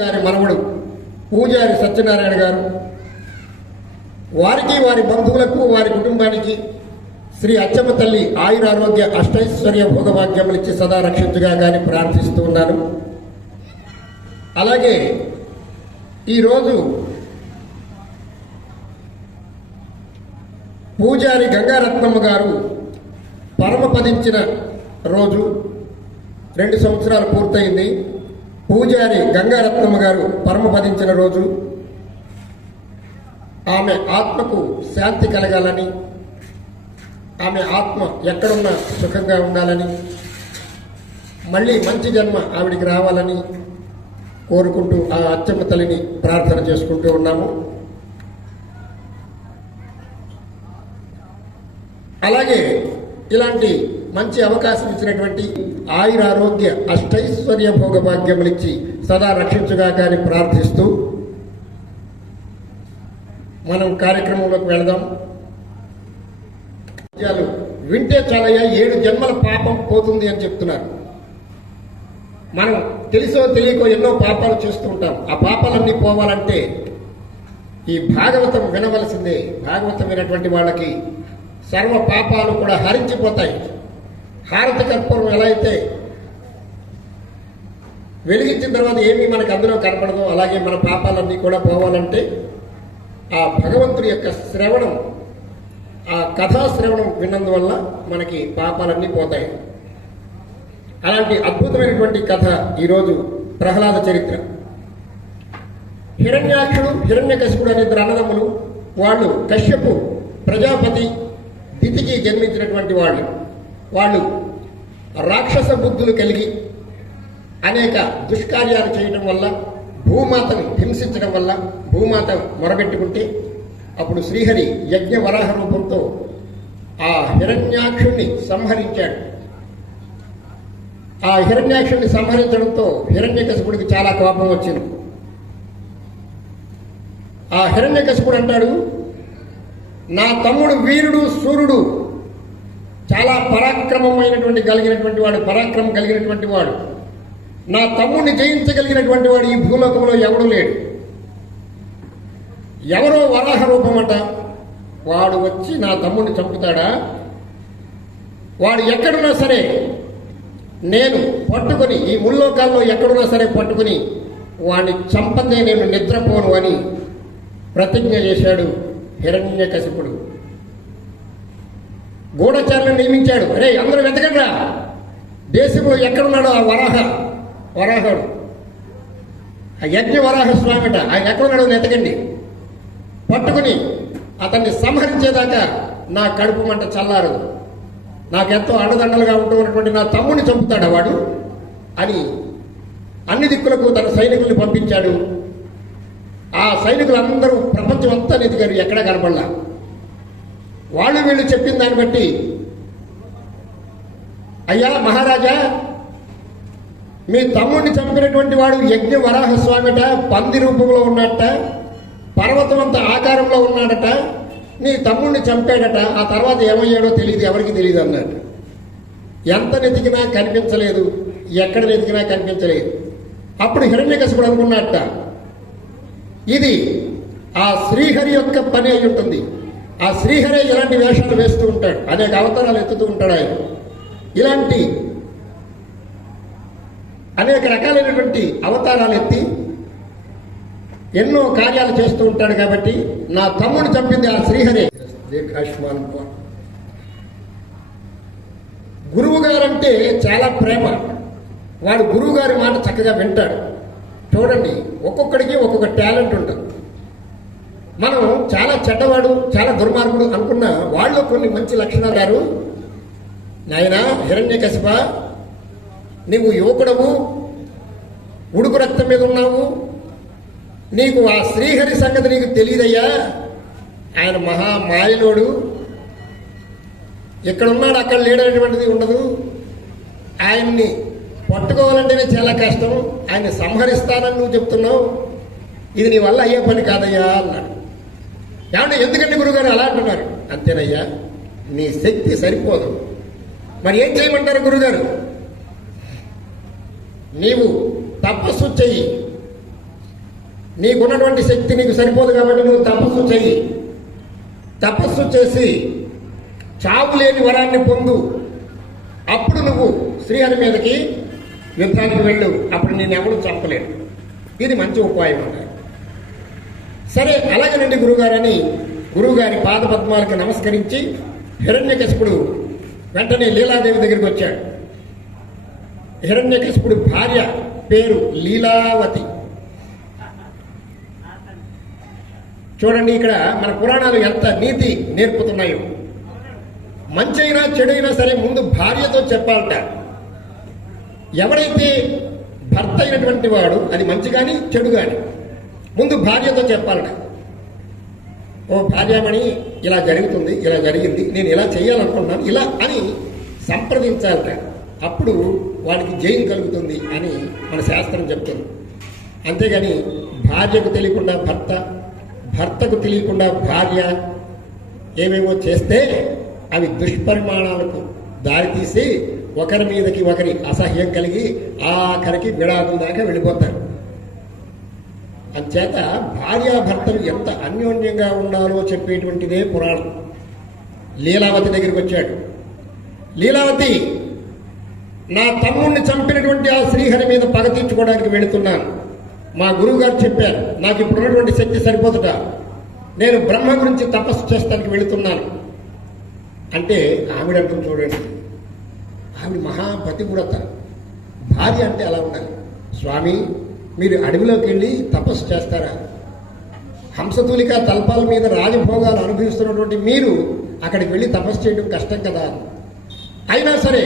గారి మనవడు పూజారి సత్యనారాయణ గారు, వారికి వారి బంధువులకు వారి కుటుంబానికి శ్రీ అచ్చమ్మ తల్లి ఆయురారోగ్య అష్టైశ్వర్య భోగభాగ్యములిచ్చి సదా రక్షించుగా కానీ ప్రార్థిస్తూ ఉన్నాను. అలాగే ఈరోజు పూజారి గంగారత్నమ్మ గారు పరమపదించిన రోజు. 2 సంవత్సరాలు పూర్తయింది. పూజారి గంగారత్నమ్మ గారు పరమపదించిన రోజు. ఆమె ఆత్మకు శాంతి కలగాలని, ఆమె ఆత్మ ఎక్కడున్నా సుఖంగా ఉండాలని, మళ్ళీ మంచి జన్మ ఆవిడికి రావాలని కోరుకుంటూ ఆ అచ్చమ్మ తల్లిని ప్రార్థన చేసుకుంటూ ఉన్నాము. అలాగే ఇలాంటి మంచి అవకాశం ఇచ్చినటువంటి ఆయురారోగ్య అష్టైశ్వర్య భోగభాగ్యములిచ్చి సదా రక్షించుగా కానీ ప్రార్థిస్తూ మనం కార్యక్రమంలోకి వెళదాం. వింటే చాలయ్యా 7 జన్మల పాపం పోతుంది అని చెప్తున్నారు. మనం తెలుసో తెలియకో ఎన్నో పాపాలు చేస్తూ ఉంటాం. ఆ పాపాలన్నీ పోవాలంటే ఈ భాగవతం వినవలసిందే. భాగవతం వినటువంటి వాళ్ళకి సర్వ పాపాలు కూడా హరించిపోతాయి. హారతి కర్పూరం ఎలా అయితే వెలిగించిన తర్వాత ఏమీ మనకు అందులో కనపడదు, అలాగే మన పాపాలన్నీ కూడా పోవాలంటే ఆ భగవంతుడి యొక్క శ్రవణం, ఆ కథా శ్రవణం విన్నందువల్ల మనకి పాపాలన్నీ పోతాయి. అలాంటి అద్భుతమైనటువంటి కథ ఈరోజు ప్రహ్లాద చరిత్ర. హిరణ్యాక్షుడు, హిరణ్యకశిపుడు అనే 2 అన్నదమ్ములు. వాళ్ళు కశ్యపు ప్రజాపతి దితికి జన్మించినటువంటి వాళ్ళు రాక్షస బుద్ధులు కలిగి అనేక దుష్కార్యాలు చేయడం వల్ల, భూమాతను హింసించడం వల్ల భూమాత మొరబెట్టుకుంటే అప్పుడు శ్రీహరి యజ్ఞ వరాహ రూపంతో ఆ హిరణ్యాక్షుణ్ణి సంహరించాడు. ఆ హిరణ్యాక్షుణ్ణి సంహరించడంతో హిరణ్యకశిపుడికి చాలా కోపం వచ్చింది. ఆ హిరణ్యకశిపుడు అంటాడు, నా తమ్ముడు వీరుడు, సూర్యుడు, చాలా పరాక్రమమైనటువంటి పరాక్రమం కలిగినటువంటి వాడు. నా తమ్ముడిని జయించగలిగినటువంటి వాడు ఈ భూలోకంలో ఎవడూ లేడు. ఎవరో వరాహ రూపమట, వాడు వచ్చి నా తమ్ముడిని చంపుతాడా? వాడు ఎక్కడున్నా సరే నేను పట్టుకుని, ఈ ముల్లోకాల్లో ఎక్కడున్నా సరే పట్టుకుని వాడిని చంపదే నేను నిద్రపోను అని ప్రతిజ్ఞ చేశాడు హిరణ్యకశిపుడు. గూఢచారులను నియమించాడు. అరే అందరూ వెతకండిరా, దేశంలో ఎక్కడున్నాడో ఆ వరాహుడు, ఆ యజ్ఞ వరాహ స్వామిట, ఆయన ఎక్కడున్నాడో వెతకండి, పట్టుకుని అతన్ని సంహరించేదాకా నా కడుపు మంట చల్లారదు, నాకెంతో అండదండలుగా ఉంటున్నటువంటి నా తమ్ముడిని చంపుతాడా వాడు అని అన్ని దిక్కులకు తన సైనికుల్ని పంపించాడు. ఆ సైనికులందరూ ప్రపంచం అంతా ఎదిగారు, ఎక్కడా కనపడలా. వాళ్ళు వీళ్ళు చెప్పిన దాన్ని బట్టి, అయ్యా మహారాజా, మీ తమ్ముడిని చంపినటువంటి వాడు యజ్ఞ వరాహ స్వామిట, పంది రూపంలో ఉన్నట్ట, పర్వతం అంత ఆకారంలో ఉన్నాడట, నీ తమ్ముడిని చంపాడట, ఆ తర్వాత ఏమయ్యాడో తెలియదు, ఎవరికి తెలియదు అన్నట్టు. ఎంత వెతికినా కనిపించలేదు, ఎక్కడ వెతికినా కనిపించలేదు. అప్పుడు హిరణ్యకశిపుడు అనుకున్నట్ట, ఇది ఆ శ్రీహరి యొక్క పని అయి ఉంటుంది. ఆ శ్రీహరి ఇలాంటి వేషాలు వేస్తూ ఉంటాడు, అనేక అవతారాలు ఎత్తుతూ ఉంటాడు. ఆయన ఇలాంటి అనేక రకాలైనటువంటి అవతారాలు ఎత్తి ఎన్నో కార్యాలు చేస్తూ ఉంటాడు. కాబట్టి నా తమ్ముడు చంపింది ఆ శ్రీహరి. దీర్ఘాయుష్మాన్. గురువు గారంటే చాలా ప్రేమ. వాడు గురువు గారి మాట చక్కగా వింటాడు. చూడండి, ఒక్కొక్కడికి ఒక్కొక్క టాలెంట్ ఉంటుంది. మనం చాలా చెడ్డవాడు, చాలా దుర్మార్గుడు అనుకున్న వాళ్ళు కొన్ని మంచి లక్షణాలు. గారు, నాయనా హిరణ్యకశిప, నీవు యువకుడవు, ఉడుకు రక్తం మీద ఉన్నావు, నీకు ఆ శ్రీహరి సంగతి నీకు తెలియదయ్యా. ఆయన మహామాయలోడు, ఎక్కడున్నాడు అక్కడ లేడనేటువంటిది ఉండదు. ఆయన్ని పట్టుకోవాలంటేనే చాలా కష్టం. ఆయన సంహరిస్తానని నువ్వు చెప్తున్నావు, ఇది నీ వల్ల అయ్యే పని కాదయ్యా అన్నాడు. ఏమన్నా ఎందుకంటే గురుగారు అలా అంటున్నారు? అంతేనయ్యా, నీ శక్తి సరిపోదు. మరి ఏం చేయమంటారు గురుగారు? నీవు తపస్సు చెయ్యి, నీకున్నటువంటి శక్తి నీకు సరిపోదు కాబట్టి నువ్వు తపస్సు చెయ్యి. తపస్సు చేసి చావు లేని వరాన్ని పొందు. అప్పుడు నువ్వు శ్రీహరి మీదకి యుద్ధానికి వెళ్ళు. అప్పుడు నేను ఎవరు చంపలేడు. ఇది మంచి ఉపాయం అన్నారు. సరే అలాగేనండి గురువుగారని గురువుగారి పాద పద్మాలకి నమస్కరించి హిరణ్యకశిపుడు వెంటనే లీలాదేవి దగ్గరికి వచ్చాడు. హిరణ్యకశిపుడు భార్య పేరు లీలావతి. చూడండి ఇక్కడ మన పురాణాలు ఎంత నీతి నేర్పుతున్నాయో. మంచైనా చెడైనా సరే ముందు భార్యతో చెప్పాలట. ఎవరైతే భర్త అయినటువంటి వాడు అది మంచి కానీ చెడు కానీ ముందు భార్యతో చెప్పాలట. ఓ భార్యామణి ఇలా జరుగుతుంది, ఇలా జరిగింది, నేను ఇలా చేయాలనుకుంటున్నాను ఇలా అని సంప్రదించాలట. అప్పుడు వాడికి జయం కలుగుతుంది అని మన శాస్త్రం చెప్తుంది. అంతేగాని భార్యకు తెలియకుండా భర్త, భర్తకు తెలియకుండా భార్య ఏమేమో చేస్తే అవి దుష్పరిమాణాలకు దారితీసి ఒకరి మీదకి ఒకరి అసహ్యం కలిగి ఆఖరికి విడాకుల దాకా వెళ్ళిపోతారు. అంచేత భార్యాభర్తలు ఎంత అన్యోన్యంగా ఉండాలో చెప్పేటువంటిదే పురాణం. లీలావతి దగ్గరికి వచ్చాడు. లీలావతి, నా తమ్ముడిని చంపినటువంటి ఆ శ్రీహరి మీద పగ తీర్చుకోవడానికి వెళుతున్నాను. మా గురువుగారు చెప్పారు నాకు ఇప్పుడున్నటువంటి శక్తి సరిపోతుట, నేను బ్రహ్మ గురించి తపస్సు చేస్తానికి వెళుతున్నాను అంటే ఆవిడంటుంది చూడండి, ఆవిడ మహాపతివ్రత. భార్య అంటే అలా ఉండాలి. స్వామి మీరు అడవిలోకి వెళ్ళి తపస్సు చేస్తారా? హంసతూలిక తల్పాల మీద రాజభోగాలు అనుభవిస్తున్నటువంటి మీరు అక్కడికి వెళ్ళి తపస్సు చేయడం కష్టం కదా. అయినా సరే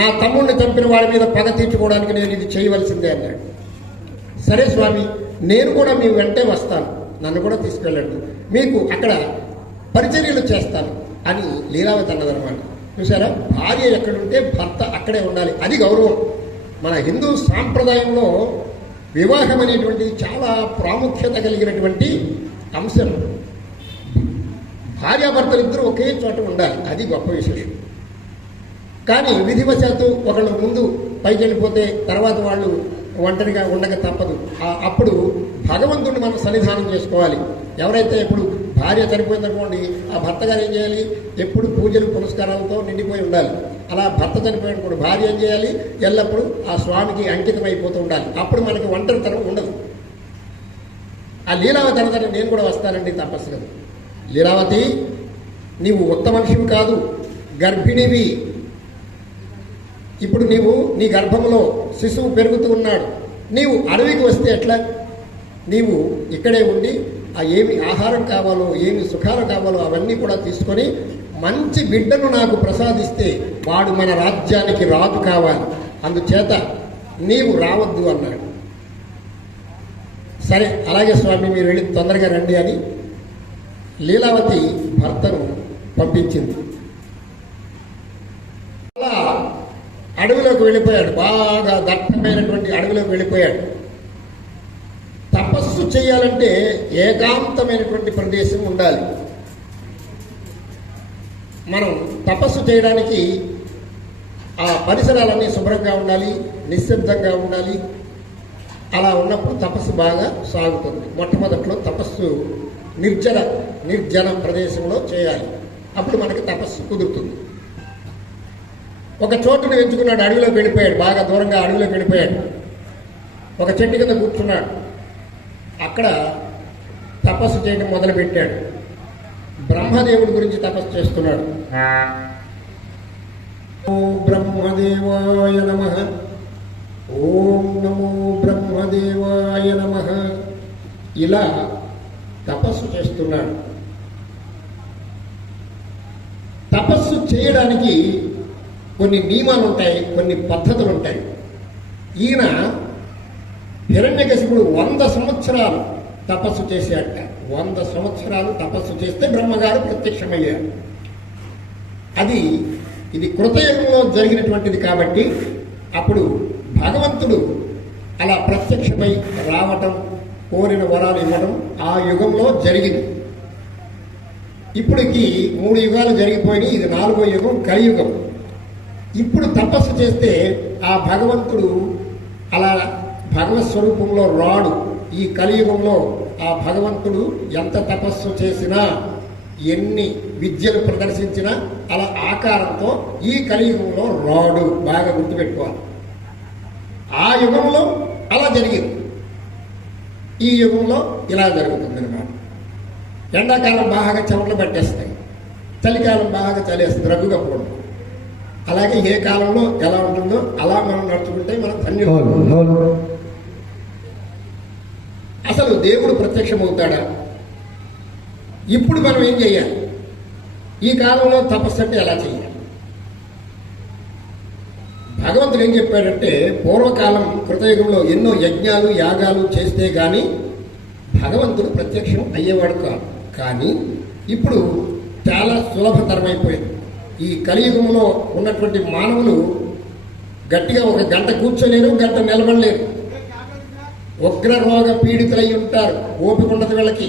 నా తమ్ముడిని చంపిన వాడి మీద పగ తీర్చుకోవడానికి నేను ఇది చేయవలసిందే అన్నాడు. సరే స్వామి, నేను కూడా మీ వెంటే వస్తాను, నన్ను కూడా తీసుకెళ్ళండి, మీకు అక్కడ పరిచర్యలు చేస్తాను అని లీలావతి అన్నదన్నమాట. చూసారా, భార్య ఎక్కడుంటే భర్త అక్కడే ఉండాలి. అది గౌరవం. మన హిందూ సాంప్రదాయంలో వివాహం అనేటువంటిది చాలా ప్రాముఖ్యత కలిగినటువంటి అంశం. భార్యాభర్తలు ఇద్దరు ఒకే చోట ఉండాలి, అది గొప్ప విశేషం. కానీ విధివశాత్తు ఒకళ్ళు ముందు పైకి వెళ్ళిపోతే తర్వాత వాళ్ళు ఒంటరిగా ఉండక తప్పదు. అప్పుడు భగవంతుడిని మనం సన్నిధానం చేసుకోవాలి. ఎవరైతే ఇప్పుడు భార్య చనిపోయిందనుకోండి, ఆ భర్త గారు ఏం చేయాలి? ఎప్పుడు పూజలు పునస్కారాలతో నిండిపోయి ఉండాలి. అలా భర్త చనిపోయినప్పుడు భార్య ఏం చేయాలి? ఎల్లప్పుడూ ఆ స్వామికి అంకితం అయిపోతూ ఉండాలి. అప్పుడు మనకి ఒంటరితనం ఉండదు. ఆ లీలావతి అనగానే నేను కూడా వస్తానండి తపస్సు కదా. లీలావతి, నీవు ఉత్త మనిషివి కాదు, గర్భిణివి. ఇప్పుడు నీవు నీ గర్భంలో శిశువు పెరుగుతూ ఉన్నాడు. నీవు అడవికి వస్తే ఎట్లా? నీవు ఇక్కడే ఉండి ఆ ఏమి ఆహారం కావాలో, ఏమి సుఖాలు కావాలో అవన్నీ కూడా తీసుకొని మంచి బిడ్డను నాకు ప్రసాదిస్తే వాడు మన రాజ్యానికి రాజు కావాలి. అందుచేత నీవు రావద్దు అన్నాడు. సరే అలాగే స్వామి, మీరు వెళ్ళి తొందరగా రండి అని లీలావతి భర్తను పంపించింది. అలా అడవిలోకి వెళ్ళిపోయాడు. బాగా దట్టమైనటువంటి అడవిలోకి వెళ్ళిపోయాడు. తపస్సు చేయాలంటే ఏకాంతమైనటువంటి ప్రదేశం ఉండాలి. మనం తపస్సు చేయడానికి ఆ పరిసరాలన్నీ శుభ్రంగా ఉండాలి, నిశ్శబ్దంగా ఉండాలి. అలా ఉన్నప్పుడు తపస్సు బాగా సాగుతుంది. మొట్టమొదట్లో తపస్సు నిర్జన ప్రదేశంలో చేయాలి. అప్పుడు మనకి తపస్సు కుదురుతుంది. ఒక చోటును ఎంచుకున్నాడు, అడవిలోకి వెళ్ళిపోయాడు. బాగా దూరంగా అడవిలోకి వెళ్ళిపోయాడు. ఒక చెట్టు కింద కూర్చున్నాడు. అక్కడ తపస్సు చేయడం మొదలుపెట్టాడు. బ్రహ్మదేవుడి గురించి తపస్సు చేస్తున్నాడు. ఓం బ్రహ్మదేవాయ నమః, ఓం నమో బ్రహ్మదేవాయ నమః. ఇలా తపస్సు చేస్తున్నాడు. తపస్సు చేయడానికి కొన్ని నియమాలు ఉంటాయి, కొన్ని పద్ధతులు ఉంటాయి. ఈయన హిరణ్యకశిపుడు 100 సంవత్సరాలు తపస్సు చేశాట. 100 సంవత్సరాలు తపస్సు చేస్తే బ్రహ్మగారు ప్రత్యక్షమయ్యారు. ఇది కృతయుగంలో జరిగినటువంటిది కాబట్టి అప్పుడు భగవంతుడు అలా ప్రత్యక్షమై రావటం, కోరిన వరాలు ఇవ్వడం ఆ యుగంలో జరిగింది. ఇప్పటికి 3 యుగాలు జరిగిపోయినాయి. ఇది 4వ యుగం, కలియుగం. ఇప్పుడు తపస్సు చేస్తే ఆ భగవంతుడు అలా భగవత్ స్వరూపంలో రాడు. ఈ కలియుగంలో ఆ భగవంతుడు ఎంత తపస్సు చేసినా, ఎన్ని విద్యలు ప్రదర్శించినా అలా ఆకారంతో ఈ కలియుగంలో రాడు. బాగా గుర్తుపెట్టుకోవాలి. ఆ యుగంలో అలా జరిగింది, ఈ యుగంలో ఇలా జరుగుతుంది అన్నమాట. ఎండాకాలం బాగా చెమటలు పట్టేస్తాయి, చలికాలం బాగా చలేస్తుంది, రగ్గుగా పోవడం. అలాగే ఏ కాలంలో ఎలా ఉంటుందో అలా మనం నడుచుకుంటే మనం ధన్యులు. అసలు దేవుడు ప్రత్యక్షమవుతాడా? ఇప్పుడు మనం ఏం చేయాలి? ఈ కాలంలో తపస్సు అంటే ఎలా చేయాలి? భగవంతుడు ఏం చెప్పాడంటే, పూర్వకాలం కృతయుగంలో ఎన్నో యజ్ఞాలు యాగాలు చేస్తే గాని భగవంతుడు ప్రత్యక్షం అయ్యేవాడు కాదు. కానీ ఇప్పుడు చాలా సులభతరమైపోయింది. ఈ కలియుగంలో ఉన్నటువంటి మానవులు గట్టిగా ఒక గంట కూర్చోలేరు, గంట నిలబడలేరు. ఉగ్ర రోగ పీడితులై ఉంటారు. ఓపిక ఉండదు వీళ్ళకి.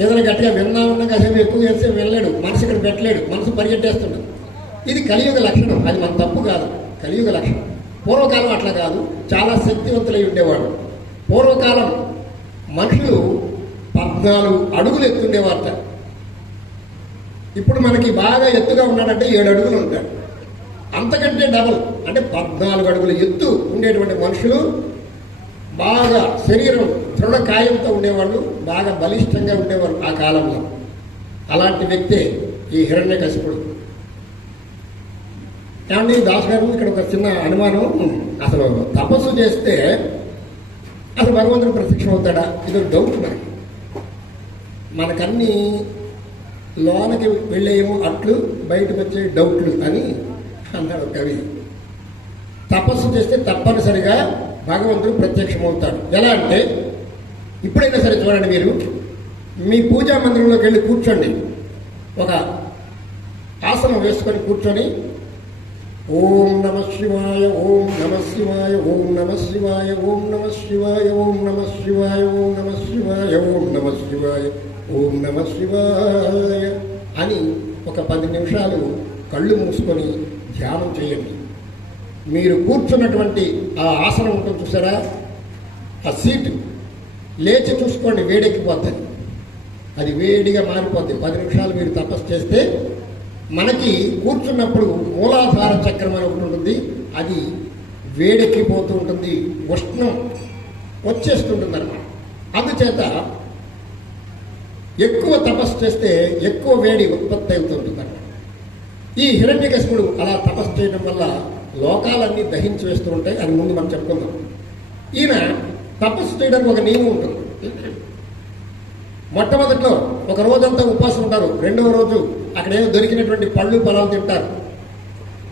ఏదైనా గట్టిగా విన్నామన్నా కాసేపు ఎక్కువ చేస్తే వెళ్ళలేడు, మనసు ఇక్కడ పెట్టలేడు, మనసు పరిగెట్టేస్తున్నాడు. ఇది కలియుగ లక్షణం. అది మన తప్పు కాదు, కలియుగ లక్షణం. పూర్వకాలం అట్లా కాదు, చాలా శక్తివంతులై ఉండేవాడు. పూర్వకాలం మనుషులు 14 అడుగులు ఎత్తుండేవారట. ఇప్పుడు మనకి బాగా ఎత్తుగా ఉన్నాడంటే 7 అడుగులు ఉంటాడు. అంతకంటే డబుల్ అంటే 14 అడుగుల ఎత్తు ఉండేటువంటి మనుషులు బాగా శరీరం దృఢ కాయంతో ఉండేవాళ్ళు, బాగా బలిష్టంగా ఉండేవారు ఆ కాలంలో. అలాంటి వ్యక్తే ఈ హిరణ్యకశిపుడు. ఏమండి దాస్ గారు, ఇక్కడ ఒక చిన్న అనుమానం. అసలు తపస్సు చేస్తే అసలు భగవంతుడు ప్రత్యక్షం అవుతాడా? ఇది డౌట్ మనకి. మనకన్నీ లోనకి వెళ్ళేమో అట్లు, బయటకు వచ్చే డౌట్లు అని అన్నాడు కవి. తపస్సు చేస్తే తప్పనిసరిగా భగవంతుడు ప్రత్యక్షమవుతాడు. ఎలా అంటే, ఇప్పుడైనా సరే చూడండి, మీరు మీ పూజా మందిరంలోకి వెళ్ళి కూర్చోండి. ఒక ఆసనం వేసుకొని కూర్చొని ఓం నమ శివాయ, ఓం నమ శివాయ, ఓం నమ శివాయ, ఓం నమ శివాయ, ఓం నమ శివాయ, ఓం నమ శివాయ, ఓం నమ శివాయ, ఓం నమ శివాయ అని ఒక 10 నిమిషాలు కళ్ళు మూసుకొని ధ్యానం చేయండి. మీరు కూర్చున్నటువంటి ఆ ఆసనం ఉంటుంది చూసారా, ఆ సీటు లేచి చూసుకోండి, వేడెక్కిపోతుంది. అది వేడిగా మారిపోద్ది. 10 నిమిషాలు మీరు తపస్సు చేస్తే మనకి కూర్చున్నప్పుడు మూలాధార చక్రం అని ఒకటి ఉంటుంది, అది వేడెక్కిపోతూ ఉంటుంది, ఉష్ణం వచ్చేస్తుంటుంది అన్నమాట. అందుచేత ఎక్కువ తపస్సు చేస్తే ఎక్కువ వేడి ఉత్పత్తి అవుతుంటుంది అన్నమాట. ఈ హిరణ్యకశిపుడు అలా తపస్సు చేయడం వల్ల లోకాలన్నీ దహించి వేస్తూ ఉంటాయి. అది ముందు మనం చెప్పుకుందాం. ఈయన తపస్సు చేయడానికి ఒక నియమం ఉంటుంది. మొట్టమొదట్లో ఒక రోజంతా ఉపవాసం ఉంటారు, రెండవ రోజు అక్కడ ఏదో దొరికినటువంటి పళ్ళు పొలాలు తింటారు,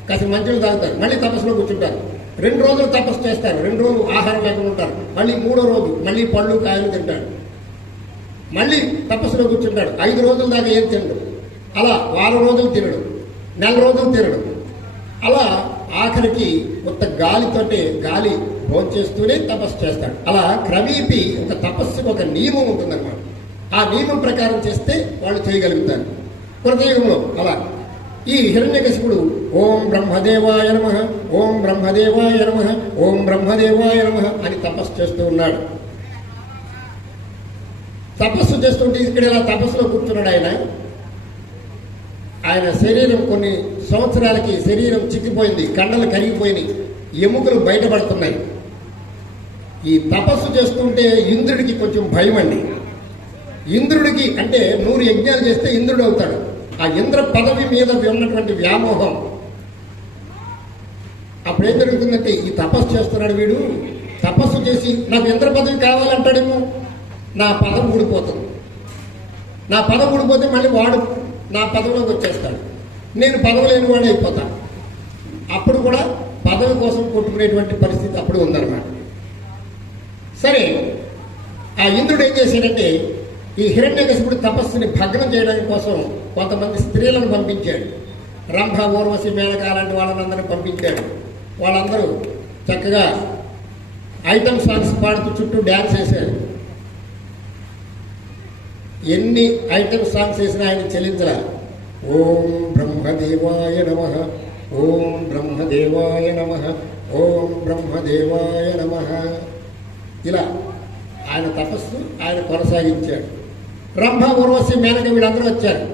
కాస్త మంచిలు తాగుతారు, మళ్ళీ తపస్సులో కూర్చుంటారు. 2 రోజులు తపస్సు చేస్తారు, 2 రోజులు ఆహారం లేకుండా ఉంటారు. మళ్ళీ 3వ రోజు మళ్ళీ పళ్ళు కాయలు తింటాడు, మళ్ళీ తపస్సులో కూర్చుంటాడు. 5 రోజుల దాకా ఏం తినడు. అలా 1 రోజులు తినడు, 4 రోజులు తినడు. అలా ఆఖరికి కొత్త గాలితోటే గాలి భోంచేస్తూనే తపస్సు చేస్తాడు. అలా క్రమేపీ ఒక తపస్సుకు ఒక నియమం ఉంటుందన్నమాట. ఆ నియమం ప్రకారం చేస్తే వాళ్ళు చేయగలుగుతారు. కృతయుగంలో అలా ఈ హిరణ్యకశిపుడు ఓం బ్రహ్మదేవాయ నమః, ఓం బ్రహ్మదేవాయ నమః, ఓం బ్రహ్మదేవాయ నమః అని తపస్సు చేస్తూ ఉన్నాడు. తపస్సు చేస్తుంటే ఇక్కడ ఇలా తపస్సులో కూర్చున్నాడు ఆయన. ఆయన శరీరం కొన్ని సంవత్సరాలకి శరీరం చిక్కిపోయింది, కండలు కరిగిపోయినాయి, ఎముకలు బయటపడుతున్నాయి. ఈ తపస్సు చేస్తుంటే ఇంద్రుడికి కొంచెం భయం అండి. ఇంద్రుడికి అంటే 100 యజ్ఞాలు చేస్తే ఇంద్రుడు అవుతాడు. ఆ ఇంద్ర పదవి మీద ఉన్నటువంటి వ్యామోహం. అప్పుడేం జరుగుతుందంటే, ఈ తపస్సు చేస్తున్నాడు వీడు, తపస్సు చేసి నాకు ఇంద్ర పదవి కావాలంటాడేమో, నా పదవి ఊడిపోతుంది. నా పదవి ఊడిపోతే మళ్ళీ వాడు నా పదవిలోకి వచ్చేస్తాడు, నేను పదవి లేని వాడు అయిపోతాను. అప్పుడు కూడా పదవి కోసం కొట్టుకునేటువంటి పరిస్థితి అప్పుడు ఉందన్నమాట. సరే, ఆ ఇంద్రుడు ఏం చేశాడంటే, ఈ హిరణ్యకశిపుడు తపస్సుని భగ్నం చేయడానికి కోసం కొంతమంది స్త్రీలను పంపించాడు. రంభ, ఊర్వశి, మేనక లాంటి వాళ్ళందరినీ పంపించాడు. వాళ్ళందరూ చక్కగా ఐటమ్ సాంగ్స్ పాడుతూ చుట్టూ డ్యాన్స్ వేశారు. ఎన్ని ఐటమ్ సాంగ్స్ వేసినా ఆయన చెల్లించరా. ఓం బ్రహ్మదేవాయ నమః, ఓం బ్రహ్మదేవాయ నమః, ఓం బ్రహ్మదేవాయ నమః ఇలా ఆయన తపస్సు ఆయన కొనసాగించాడు. రంభ, ఊర్వశి, మేనక వీళ్ళందరూ వచ్చారు.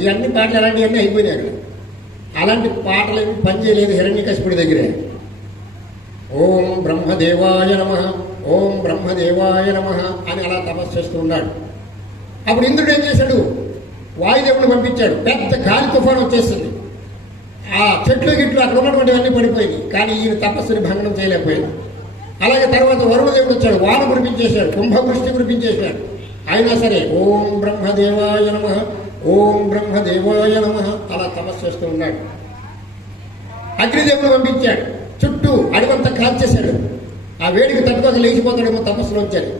ఇవన్నీ పాటలు అలాంటివన్నీ అయిపోయినాయి అక్కడ. అలాంటి పాటలు ఏమి పనిచేయలేదు హిరణ్యకశిపుడి దగ్గరే. ఓం బ్రహ్మదేవాయ నమః, ఓం బ్రహ్మదేవాయ నమః అని అలా తపస్సు చేస్తూ ఉన్నాడు. అప్పుడు ఇంద్రుడు ఏం చేశాడు? వాయుదేవుడు పంపించాడు. పెద్ద గాలి తుఫాను వచ్చేసింది. ఆ చెట్లు గిట్లు అక్కడ ఉన్నటువంటివన్నీ పడిపోయింది. కానీ ఈయన తపస్సుని భంగనం చేయలేకపోయాడు. అలాగే తర్వాత వరుణదేవుడు వచ్చాడు, వాన కురిపించేశాడు, కుంభవృష్టి కురిపించేశాడు. అయినా సరే ఓం బ్రహ్మదేవాయ నమః, ఓం బ్రహ్మదేవాయ నమః అలా తపస్సు చేస్తూ ఉన్నాడు. అగ్నిదేవుడు పంపించాడు, చుట్టూ అడివంతా కాల్చేశాడు. ఆ వేడికి తట్టుకోక లేచిపోతాడేమో తపస్సులో వచ్చాడు.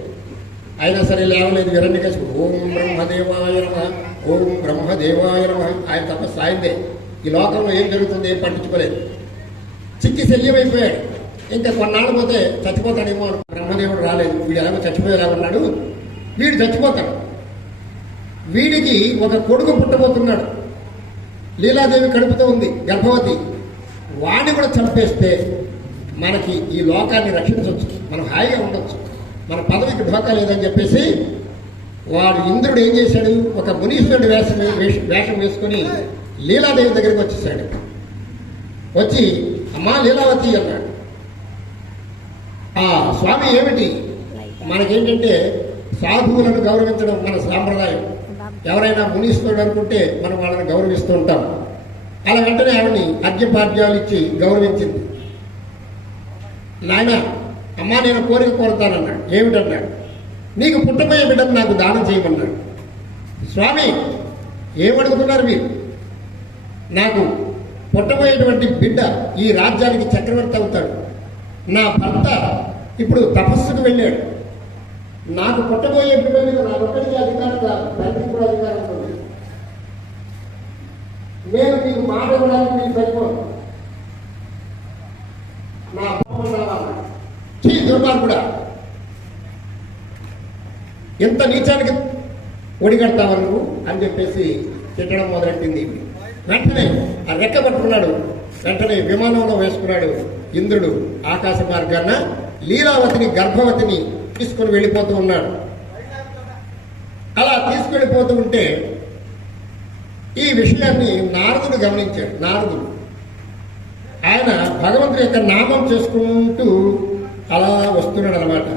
అయినా సరే లేవలేదు హిరణ్యకశిపుడు. ఓం బ్రహ్మదేవాయ నమః, ఓం బ్రహ్మదేవాయ నమః. ఆయన తపస్సు ఆయనదే. ఈ లోకంలో ఏం జరుగుతుంది ఏం పట్టించుకోలేదు. చిక్కి శల్యమైపోయాడు. ఇంకా కొన్నాళ్ళు పోతే చచ్చిపోతాడేమో. బ్రహ్మదేవుడు రాలేదు. వీడు ఎలాగో చచ్చిపోయేలా ఉన్నాడు, వీడు చచ్చిపోతాడు. వీడికి ఒక కొడుకు పుట్టబోతున్నాడు. లీలాదేవి కడుపుతో ఉంది, గర్భవతి. వాడిని కూడా చంపేస్తే మనకి ఈ లోకాన్ని రక్షించవచ్చు, మనం హాయిగా ఉండొచ్చు, మన పదవికి ఢోకా లేదని చెప్పేసి వాడు ఇంద్రుడు ఏం చేశాడు? ఒక మునీశ్వరుడు వేషం వేసుకుని లీలాదేవి దగ్గరికి వచ్చేసాడు. వచ్చి అమ్మా లీలావతి అన్నాడు. ఆ స్వామి ఏమిటి? మనకేంటంటే సాధువులను గౌరవించడం మన సాంప్రదాయం. ఎవరైనా మునీశ్వరుడు అనుకుంటే మనం వాళ్ళని గౌరవిస్తూ ఉంటాం. అలా వెంటనే ఆవిడని అర్ఘ్యపాద్యాలు ఇచ్చి గౌరవించింది. నాయన, అమ్మా నేను కోరిక కోరుతానన్నాడు. ఏమిటన్నాడు? నీకు పుట్టబోయే బిడ్డను నాకు దానం చేయమన్నాడు. స్వామి ఏమడుగుతున్నారు మీరు? నాకు పుట్టబోయేటువంటి బిడ్డ ఈ రాజ్యానికి చక్రవర్తి అవుతాడు. నా భర్త ఇప్పుడు తపస్సుకు వెళ్ళాడు. నాకు పుట్టబోయే బిడ్డ మీద నా ఒక్కడికి అధికారం కాదు, తండ్రికి కూడా అధికారం ఉంది. నేను మీకు మాట ఇవ్వడానికి మీకు సరిపోను. నా దుర్మార్గుడా, ఎంత నీచానికి ఒడిగడతావా నువ్వు అని చెప్పేసి తిట్టడం మొదలెట్టింది. వెంటనే ఆ రెక్క పట్టుకున్నాడు. వెంటనే విమానంలో వేసుకున్నాడు ఇంద్రుడు. ఆకాశ మార్గాన లీలావతిని, గర్భవతిని తీసుకుని వెళ్ళిపోతూ ఉన్నాడు. అలా తీసుకెళ్ళిపోతూ ఉంటే ఈ విషయాన్ని నారదుడు గమనించాడు. నారదుడు ఆయన భగవంతుడి యొక్క నామం చేసుకుంటూ అలా వస్తున్నాడు అన్నమాట.